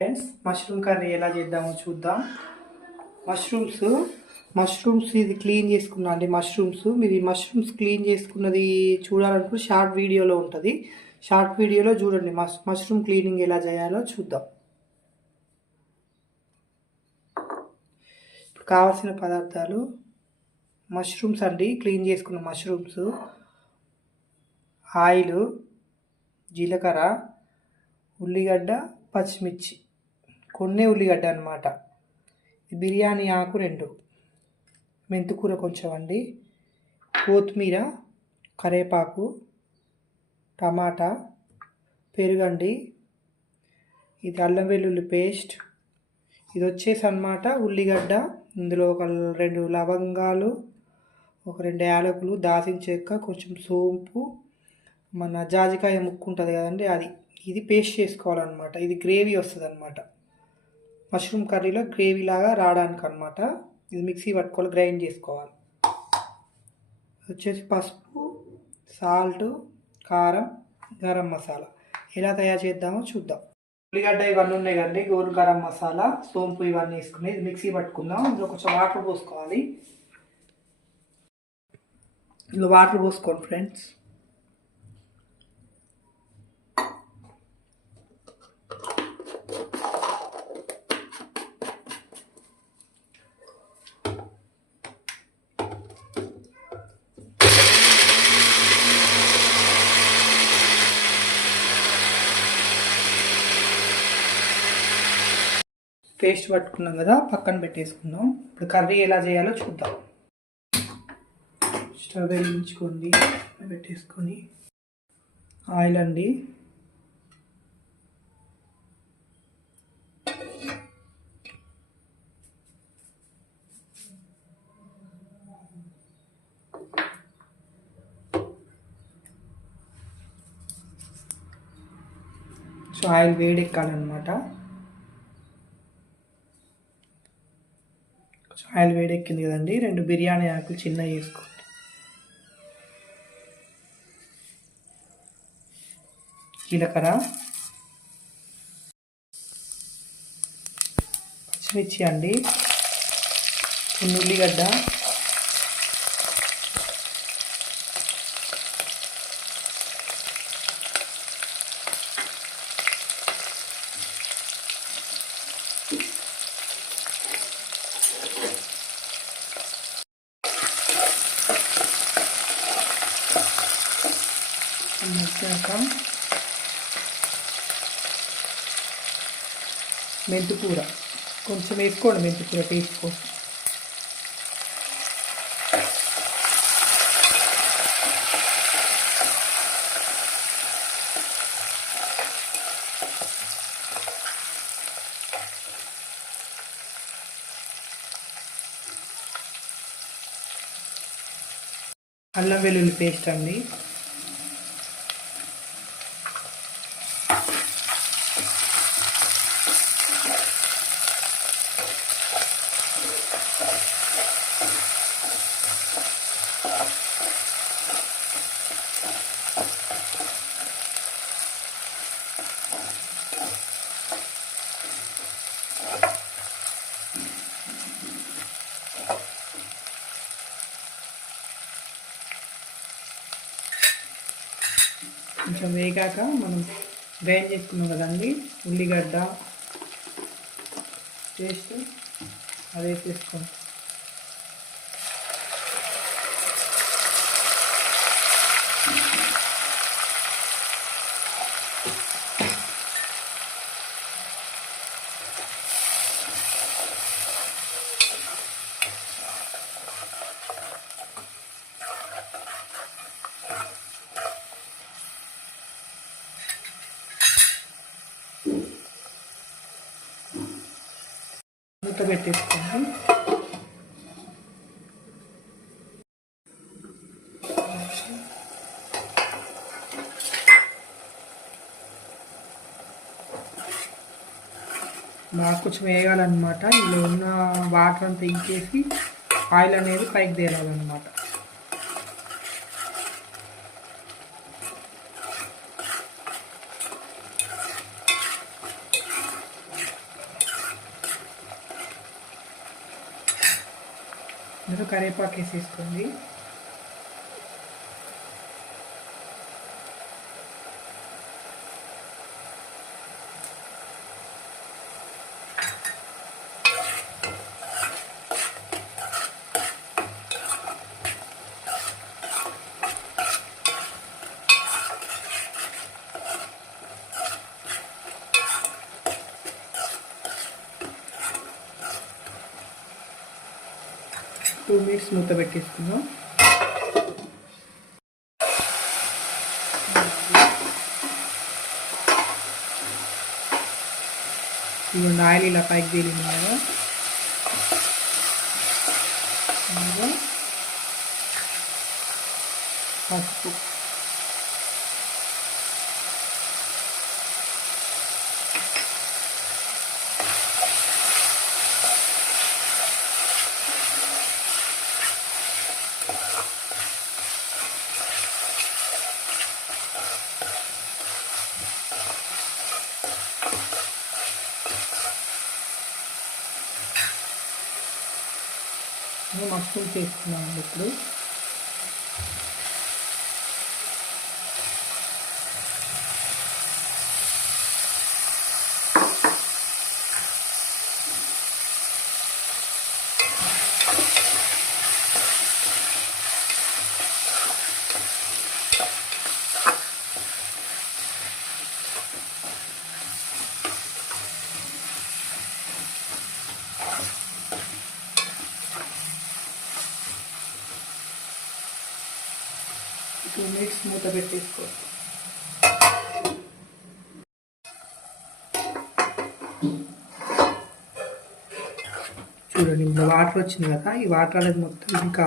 Friends mushroom curry ఎలా చేద్దామో చూద్దాం. Mushrooms mushrooms ఇది క్లీన్ చేసుకున్నా అండి మష్రూమ్స్ మీరు ఈ మష్రూమ్స్ క్లీన్ చేసుకున్నది చూడాలనుకుంటే షార్ట్ వీడియోలో ఉంటుంది. షార్ట్ వీడియోలో చూడండి మష్ మష్రూమ్ క్లీనింగ్ ఎలా చేయాలో చూద్దాం. ఇప్పుడు కావాల్సిన పదార్థాలు మష్రూమ్స్ అండి క్లీన్ చేసుకున్న మష్రూమ్స్ ఆయిల్ జీలకర్ర ఉల్లిగడ్డ పచ్చిమిర్చి. కొన్నే ఉల్లిగడ్డ అనమాట బిర్యానీ ఆకు రెండు. మెంతికూర కొంచెం అండి. కొత్తిమీర కరేపాకు టమాటా పెరుగండి. ఇది అల్లం వెల్లుల్లి పేస్ట్. ఇది వచ్చేసి అనమాట ఉల్లిగడ్డ. ఇందులో ఒక రెండు లవంగాలు ఒక రెండు యాలకులు దాసిన చెక్క కొంచెం సోంపు. మన జాజికాయ ముక్కు ఉంటుంది కదండి అది. ఇది పేస్ట్ చేసుకోవాలన్నమాట. ఇది గ్రేవీ వస్తుంది అనమాట మష్రూమ్ కర్రీలో గ్రేవీ లాగా రావడానికి అనమాట ఇది మిక్సీ పట్టుకోవాలి గ్రైండ్ చేసుకోవాలి. వచ్చేసి పసుపు సాల్ట్ కారం గరం మసాలా. ఎలా తయారు చేద్దామో చూద్దాం. ఉల్లిగడ్డ ఇవన్నీ ఉన్నాయి కదండి గోరు గరం మసాలా సోంపు ఇవన్నీ వేసుకుని ఇది మిక్సీ పట్టుకుందాం. ఇందులో కొంచెం వాటర్ పోసుకోవాలి. ఇందులో వాటర్ పోసుకోండి ఫ్రెండ్స్. పేస్ట్ పట్టుకున్నాం కదా పక్కన పెట్టేసుకుందాం. ఇప్పుడు కర్రీ ఎలా చేయాలో చూద్దాం. స్టవ్ వెలిగించుకోండి పెట్టేసుకొని. ఆయిల్ అండి. So oil వేడెక్కాలన్నమాట. ఆయిల్ వేడెక్కింది కదండి. రెండు బిర్యానీ ఆకులు చిన్నవి వేసుకోండి. జీలకర్ర పచ్చిమిర్చి అండి ఉల్లిగడ్డ మగ్గాక మెంతికూర. కొంచెం వేసుకోండి మెంతికూర టేస్ట్ కోసం అల్లం వెల్లుల్లి పేస్ట్ అండి. కొంచెం వేగాక మనం గ్రైండ్ చేసుకున్నాం కదండి. ఉల్లిగడ్డ పేస్ట్ అది వేసేసుకోండి. మూత పెట్టేసుకోండి బాగా కొంచెం వేయాలన్నమాట. ఇందులో ఉన్న వాటర్ అంతా ఇంకేసి ఆయిల్ అనేది పైకి తేలాలన్నమాట. ఇందులో కరివేపాకు వేసేసుకోండి. టూ మినిట్స్ మూత పెట్టేసుకుందాం. ఇదిగోండి ఆయిల్ ఇలా పైకి తేలింది కదా పసుపు. మష్రూమ్స్ వేసుకున్నామండి ఇప్పుడు. టూ మినిట్స్ మూత పెట్టేసుకో. చూడండి వాటర్ వచ్చింది కదా ఈ వాటర్ అనేది మొత్తం ఇంకా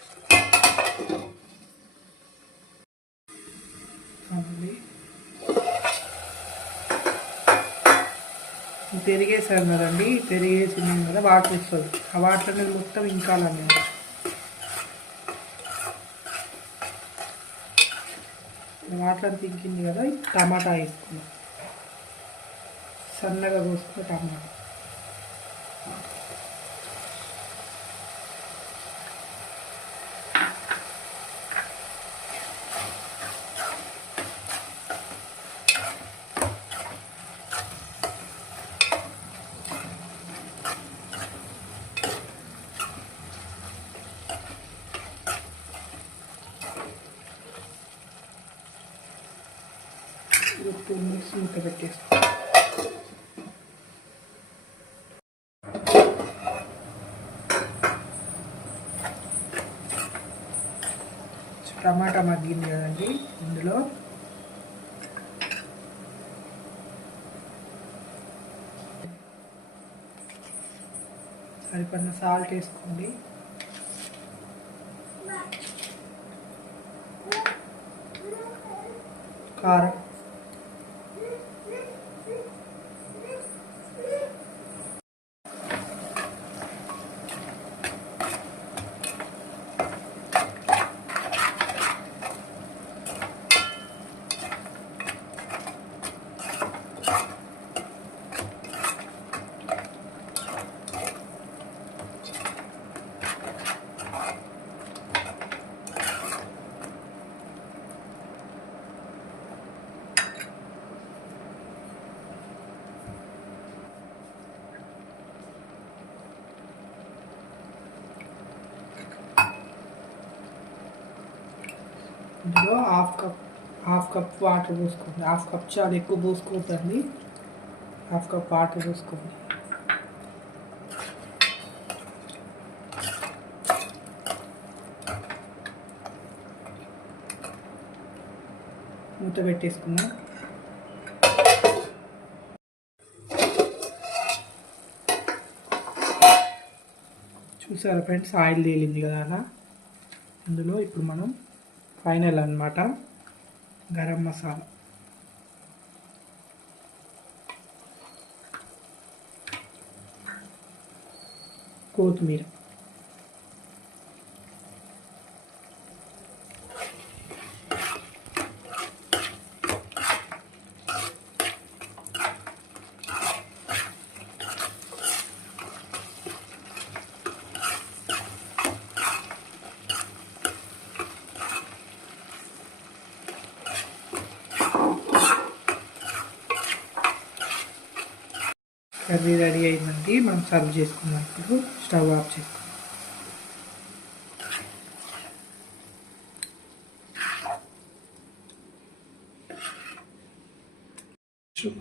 పెరిగేసాం కదండి పెరిగేసినాం కదా వాటర్ వస్తుంది ఆ వాటర్ అనేది మొత్తం ఇంకాలండి. వాటర్ తింకింది కదా టమాటా వేసుకున్నాం. సన్నగా కోసుకున్న టమాటా ఒక టూ మినిట్స్ మూత పెట్టేసుకో టమాటా మగ్గింది కదండి ఇందులో. సరిపడిన సాల్ట్ వేసుకోండి. కారం. దాంట్లో half cup half cup water పోసుకోండి. హాఫ్ కప్ చాలా ఎక్కువ పోసుకోకండి. హాఫ్ కప్ వాటర్ పోసుకోండి. మూత పెట్టేసుకున్నాం చూసారా ఫ్రెండ్స్ ఆయిల్ తేలింది కదా అందులో ఇప్పుడు మనం ఫైనల్ అన్నమాట. గరం మసాలా. కొత్తిమీర. కర్రీ రెడీ అయిందండి. మనం సర్వ్ చేసుకున్నాం ఇప్పుడు. స్టవ్ ఆఫ్ చేసుకుందాం.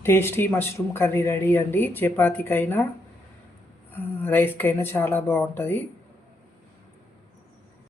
టేస్టీ మష్రూమ్ కర్రీ రెడీ అండి. చపాతీకైనా రైస్కైనా చాలా బాగుంటుంది.